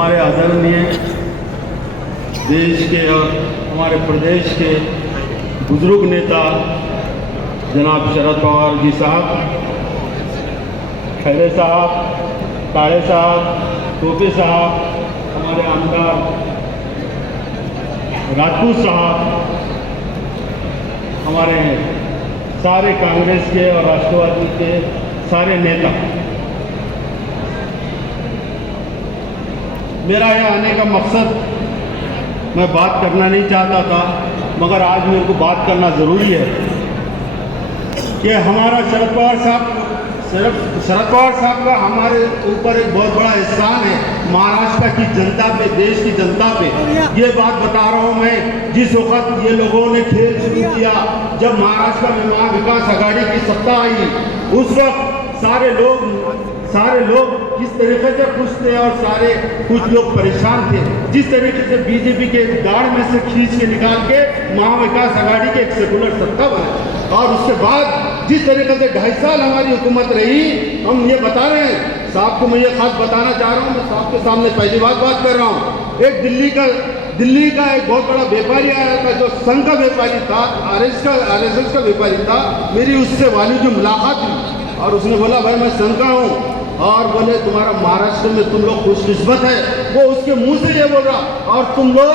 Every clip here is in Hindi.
हमारे आदरणीय देश के और हमारे प्रदेश के बुजुर्ग नेता जनाब शरद पवार जी साहब, खैरे साहब, ताड़े साहब, टोपे साहब, हमारे आमदार राजपूत साहब, हमारे सारे कांग्रेस के और राष्ट्रवादी के सारे नेता, मेरा यह आने का मकसद मैं बात करना नहीं चाहता था, मगर आज मेरे को बात करना ज़रूरी है कि हमारा शरद पवार साहब का हमारे ऊपर एक बहुत बड़ा एहसान है, महाराष्ट्र की जनता पे, देश की जनता पे। ये बात बता रहा हूँ मैं, जिस वक्त ये लोगों ने खेल शुरू किया, जब महाराष्ट्र में महाविकास आघाड़ी की सत्ता आई, उस वक्त सारे लोग किस तरीके से खुश थे और कुछ लोग परेशान थे। जिस तरीके से बीजेपी के दाढ़ में से खींच के निकाल के महाविकास आघाड़ी के एक सेकुलर सत्ता बने, और उसके बाद जिस तरीके से 2.5 साल हमारी हुकूमत रही, हम ये बता रहे हैं साहब को, मैं ये खास बताना चाह रहा हूँ, मैं साहब के सामने पहली बात कर रहा हूँ। एक दिल्ली का एक बहुत बड़ा व्यापारी आया था, जो संघ का व्यापारी था, आरएसएस का व्यापारी था। मेरी उससे वाली जो मुलाकात हुई और उसने बोला भाई मैं संघ का हूँ, और बोले तुम्हारा महाराष्ट्र में तुम लोग खुशकिस्मत है, वो उसके मुंह से ये बोल रहा, और तुम लोग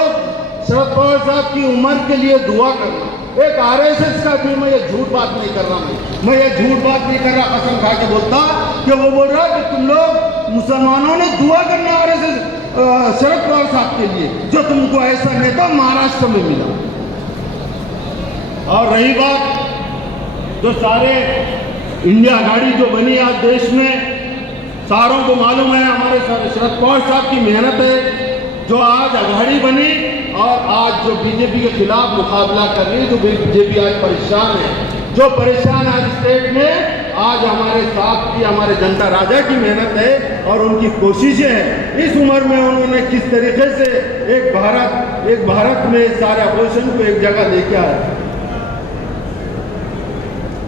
शरद पवार साहब की उम्र के लिए दुआ करना। एक आरएसएस का भी, मैं ये झूठ बात नहीं कर रहा, मैं ये झूठ बात नहीं कर रहा, कसम खा के बोलता कि वो बोल रहा कि तुम लोग मुसलमानों ने दुआ करना आरएसएस शरद पवार साहब के लिए, जो तुमको ऐसा नेता महाराष्ट्र में मिला। और रही बात जो सारे इंडिया आघाड़ी जो बनी आज देश में, सारों को मालूम है हमारे शरद पवार साहब की मेहनत है जो आज आघाड़ी बनी, और आज जो बीजेपी के खिलाफ मुकाबला कर रही है, जो बीजेपी आज परेशान है, जो परेशान आज स्टेट में, आज हमारे साथ की हमारे जनता राजा की मेहनत है और उनकी कोशिशें हैं। इस उम्र में उन्होंने किस तरीके से एक भारत में सारे अपोजिशन को एक जगह लेके आया।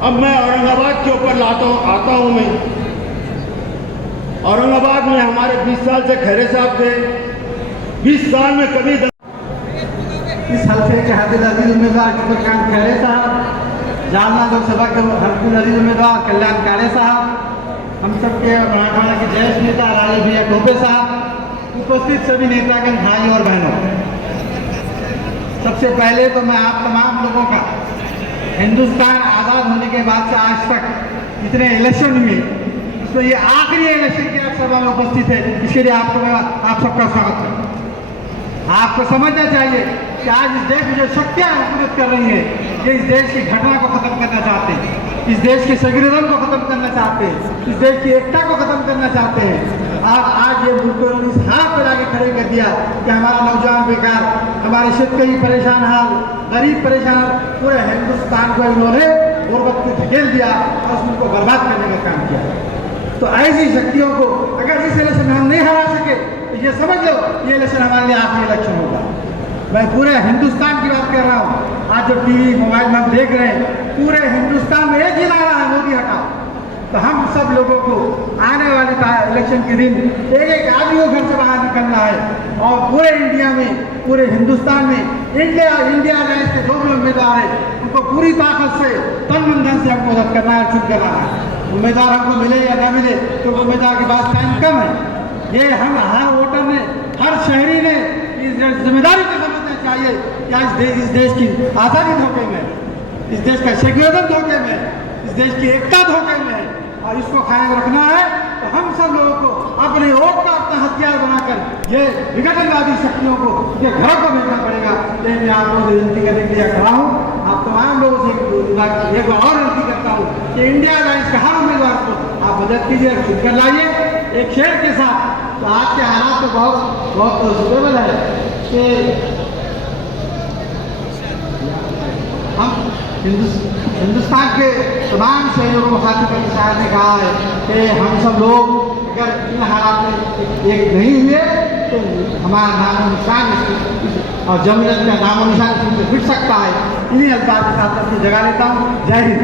अब मैं औरंगाबाद के ऊपर आता हूं मैं। औरंगाबाद में हमारे 20 साल से खैरे साहब थे, 20 साल में कभी इस हल्के के हादिल अजीज उम्मीदवार चंद्रकांत खैरे साहब, जालना लोकसभा के हल्कुल अजीज उम्मीदवार कल्याण काड़े साहब, हम सबके मराठवाड़ा के ज्येष्ठ नेता राजेश भैया टोपे साहब, उपस्थित सभी नेतागण, भाई और बहनों, सबसे पहले तो मैं आप तमाम लोगों का हिंदुस्तान आज़ाद होने के बाद से आज तक जितने इलेक्शन हुए, उसमें ये आखिरी इलेक्शन की आप सभा में उपस्थित है, इसके लिए आप सबका स्वागत है। आपको समझना चाहिए कि आज इस देश में जो शक्तियाँ हुकूमत कर रही हैं, ये इस देश की घटना को खत्म करना चाहते हैं, इस देश के सेक्युलरिज्म को खत्म करना चाहते हैं, इस देश की एकता को खत्म करना चाहते हैं। आज ये मुल्क को इस हाथ पर आगे खड़े कर दिया कि हमारा नौजवान बेकार, हमारे शेतकरी परेशान हाल, गरीब परेशान, पूरे हिंदुस्तान को इन्होंने गुर्बत में धकेल दिया और उस मुल्क को बर्बाद करने का काम किया। तो ऐसी शक्तियों को अगर इस इलेक्शन में हम नहीं हरा सके, तो ये समझ लो ये इलेक्शन हमारे लिए आखिरी इलेक्शन होगा। मैं पूरे हिंदुस्तान की बात कर रहा हूँ। आज जो टीवी मोबाइल में हम देख रहे हैं, पूरे हिंदुस्तान में एक ही नारा है, मोदी हटाओ। तो हम सब लोगों को आने वाले इलेक्शन के दिन एक आदमी को घर से बाहर निकलना है, और पूरे इंडिया में, पूरे हिंदुस्तान में इंडिया अलायंस के जो भी उम्मीदवार है, उनको पूरी ताकत से, तन मन धन से हमको मदद करना है, चुन करना है। उम्मीदवार हमको मिले या न मिले, तो उम्मीदवार के पास टाइम कम है। ये हम हर वोटर ने, हर शहरी ने इस जिम्मेदारी को समझना चाहिए कि आज इस देश की आज़ादी धोखे में, इस देश का सेक्युलरिज्म धोखे में, इस देश की एकता धोखे में है, और इसको कायम रखना है। तो हम सब लोगों को अपने वोट का अपना हथियार बनाकर ये विघटनवादी शक्तियों को ये घरों को भेजना पड़ेगा। ये मैं आप लोगों से विनती करने के लिए खड़ा हूँ। आप तमाम लोगों से एक बार और विनती करता हूँ कि इंडिया अलायंस के हर उम्मीदवार को आप मदद कीजिए, चुनकर लाइए एक शेर के साथ। तो आज के हालात तो बहुत सुटेबल है कि हम हिंदुस्तान के तमाम शहरों को मुखातिब करके शायद ने कहा है कि हम सब लोग अगर इन हालात में एक नहीं हुए तो हमारा नामो निशान और जमूरियत का नामो निशान मिट सकता है। इन्हीं अल्फाज के साथ अपनी जगह लेता हूँ। जय हिंद।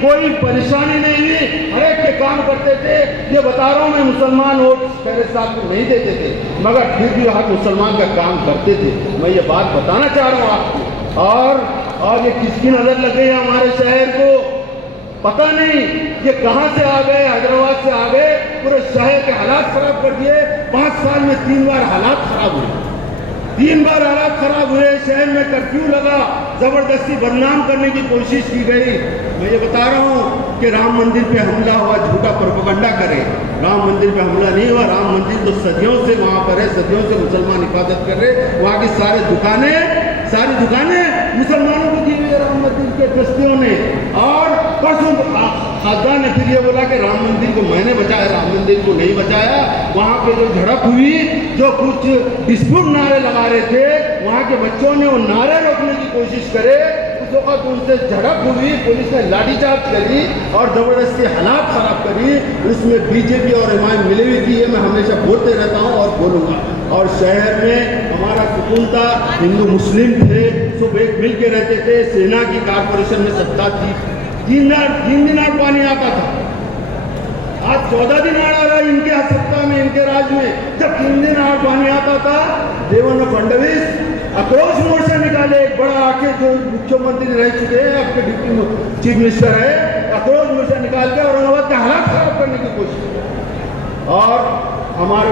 कोई परेशानी नहीं हुई, हर एक के काम करते थे। ये बता रहा हूँ मैं, मुसलमान वोट खैरे साहब को नहीं देते थे, मगर फिर भी हर मुसलमान का काम करते थे। मैं ये बात बताना चाह रहा हूँ आपको। और ये किसकी नज़र लग गई है हमारे शहर को पता नहीं, ये कहाँ से आ गए, हैदराबाद से आ गए, पूरे शहर के हालात खराब कर दिए। 5 साल में 3 बार हालात खराब हुए, 3 बार हालात खराब हुए। शहर में कर्फ्यू लगा, जबरदस्ती बदनाम करने की कोशिश की गई। मैं ये बता रहा हूँ कि राम मंदिर पे हमला हुआ, झूठा प्रोपेगेंडा करे। राम मंदिर पे हमला नहीं हुआ, राम मंदिर तो सदियों से वहाँ पर है, सदियों से मुसलमान हिफाजत कर रहे। वहाँ की सारी दुकानें मुसलमानों को दी हुई है राम मंदिर के ट्रस्टियों ने। और परसों खासदार ने फिर ये बोला कि राम मंदिर को मैंने बचाया, राम मंदिर को नहीं बचाया। वहाँ पे जो झड़प हुई, जो कुछ डिस्प्यूट नारे लगा रहे थे, वहाँ के बच्चों ने वो नारे रोकने की कोशिश करे, उस वक्त उनसे झड़प हुई, पुलिस ने लाठीचार्ज करी और जबरदस्ती हालात खराब करी। उसमें बीजेपी और एमआईएम मिली हुई थी, ये मैं हमेशा बोलते रहता हूँ और बोलूँगा। और शहर में हमारा सुकून था, हिंदू मुस्लिम थे, सब एक मिल के रहते थे। सेना की कारपोरेशन में सत्ता थी, 3 दिन और पानी आता था। आज 14 दिन आ रहा है इनके सत्ता में, इनके राज में। जब 3 दिन और पानी आता था, देवेंद्र फडणवीस आक्रोश मोर्चा निकाले, एक बड़ा आके जो मुख्यमंत्री रह चुके हैं, आपके डिप्टी चीफ मिनिस्टर है, आक्रोश मोर्चा निकाल के औरंगाबाद के हालात खराब करने की कोशिश की। और हमारे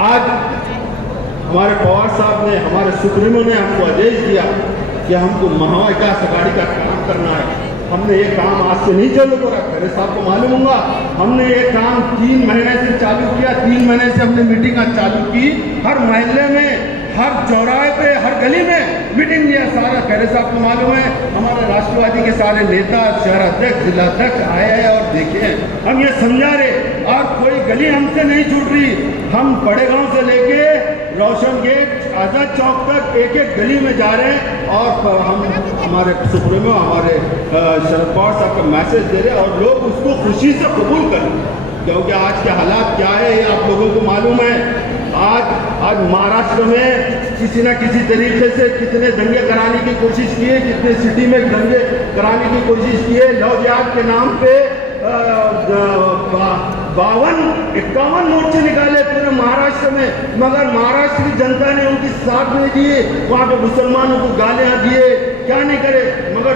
आज हमारे पवार साहब ने, हमारे सुप्रीमो ने हमको आदेश दिया कि हमको महवा विकास अघाड़ी का काम करना है। हमने ये काम आज से नहीं चालू करा, खैरे साहब को मालूम होगा। हमने ये काम 3 महीने से चालू किया, 3 महीने से हमने मीटिंग चालू की। हर मोहल्ले में, हर चौराहे पे, हर गली में मीटिंग लिया। सारा खैरे साहब को मालूम है, हमारे राष्ट्रवादी के सारे नेता, शहर अध्यक्ष, जिला अध्यक्ष आए हैं और देखे हैं। हम ये समझा रहे, और कोई गली हमसे नहीं छूट रही। हम बड़े गांव से लेके रोशन गेट, आज़ाद चौक तक एक एक गली में जा रहे हैं। और हम, हमारे सुप्रीमो, हमारे शरद पवार साहब का मैसेज दे रहे हैं और लोग उसको खुशी से कबूल करें, क्योंकि आज के हालात क्या है ये आप लोगों को मालूम है। आज महाराष्ट्र में किसी न किसी तरीके से कितने दंगे कराने की कोशिश की है, कितने सिटी में दंगे कराने की कोशिश की है। लव जिहाद के नाम पे 52-51 मोर्चे निकाले पूरे महाराष्ट्र में, मगर महाराष्ट्र की जनता ने उनकी साथ नहीं दिए। वहाँ पे मुसलमानों को गालियाँ दिए, क्या नहीं करे, मगर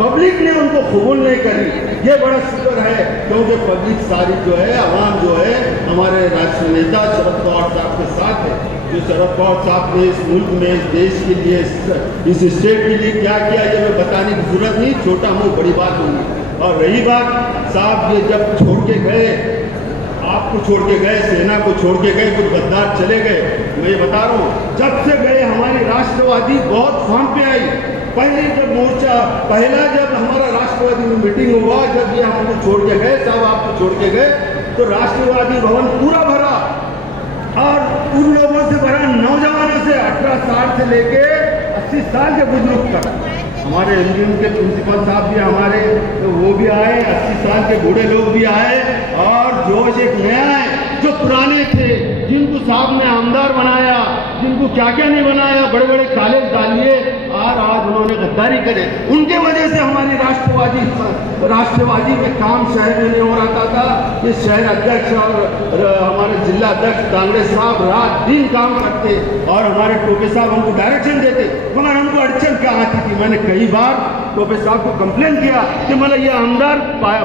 पब्लिक ने उनको कबूल नहीं करी। ये बड़ा शुक्र है, क्योंकि पब्लिक सारी जो है, आवाम जो है, हमारे राष्ट्रीय नेता शरद पवार साहब के साथ है। जो शरद पवार साहब ने इस मुल्क में, इस देश के लिए, इस स्टेट के लिए क्या किया, ये मैं बताने की जरूरत नहीं, छोटा मुँह बड़ी बात होगी। और रही बात साहब, ये जब छोड़ के गए, आपको छोड़ के गए, सेना को छोड़ के गए, कुछ गद्दार चले गए। मैं ये बता रहा हूँ, जब से गए हमारी राष्ट्रवादी बहुत फॉर्म पे आई। पहले जब मोर्चा, पहला जब हमारा राष्ट्रवादी में मीटिंग हुआ, जब ये हमको छोड़ के गए, साहब आपको छोड़ के गए, तो राष्ट्रवादी भवन पूरा भरा। और उन लोगों से भरा, नौजवानों से, 18 साल से लेके 80 साल के बुजुर्ग तक। हमारे एमजीएम के प्रिंसिपल साहब भी हमारे, तो वो भी आए, 80 साल के बूढ़े लोग भी आए। और जोश एक नया है, जो पुराने थे, जिनको साहब ने आमदार बनाया, जिनको क्या क्या नहीं बनाया, बड़े बड़े कॉलेज डालिए, और आज उन्होंने गद्दारी करे। उनके वजह से हमारी राष्ट्रवादी में काम शहर में नहीं हो रहा था। ये शहर अध्यक्ष और हमारे जिला अध्यक्ष कांग्रेस साहब रात दिन काम करते, और हमारे टोपे साहब हमको डायरेक्शन देते, मगर हमको अड़चन क्या आती थी। मैंने कई बार टोपे साहब को कंप्लेन किया कि मतलब ये आमदार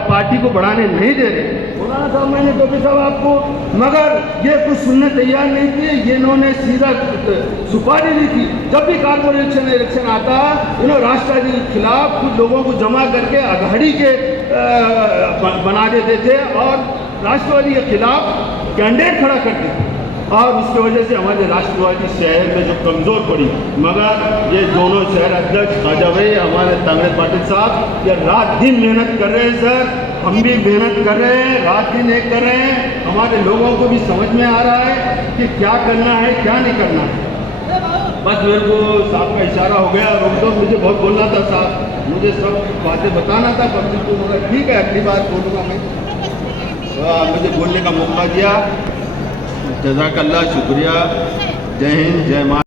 पार्टी को बढ़ाने नहीं दे रहे। बोला साहब मैंने टोपे साहब आपको, मगर ये कुछ सुनने तैयार नहीं थे। ये इन्होंने सीधा सुपारी ली थी। जब भी कारपोरेशन इलेक्शन आता, इन्होंने राष्ट्रवादी के खिलाफ कुछ लोगों को जमा करके अघाड़ी के बना देते थे और राष्ट्रवादी के खिलाफ कैंडिडेट खड़ा करते थे, और उसकी वजह से हमारे राष्ट्रवादी शहर में जो कमज़ोर पड़ी। मगर ये दोनों शहर अध्यक्ष खाजा भाई, हमारे कांग्रेस पाटिल साहब, ये रात दिन मेहनत कर रहे हैं सर। हम भी मेहनत कर रहे हैं, रात दिन एक कर रहे हैं। हमारे लोगों को भी समझ में आ रहा है कि क्या करना है, क्या नहीं करना है। बस मेरे को साहब का इशारा हो गया, रोक दो, मुझे बहुत बोलना था साहब, मुझे सब बातें बताना था पब्लिक को, मगर ठीक है अगली बार बोलूँगा मैं। मुझे बोलने का मौका दिया, जज़ाकल्लाह, शुक्रिया। जय हिंद, जय मां।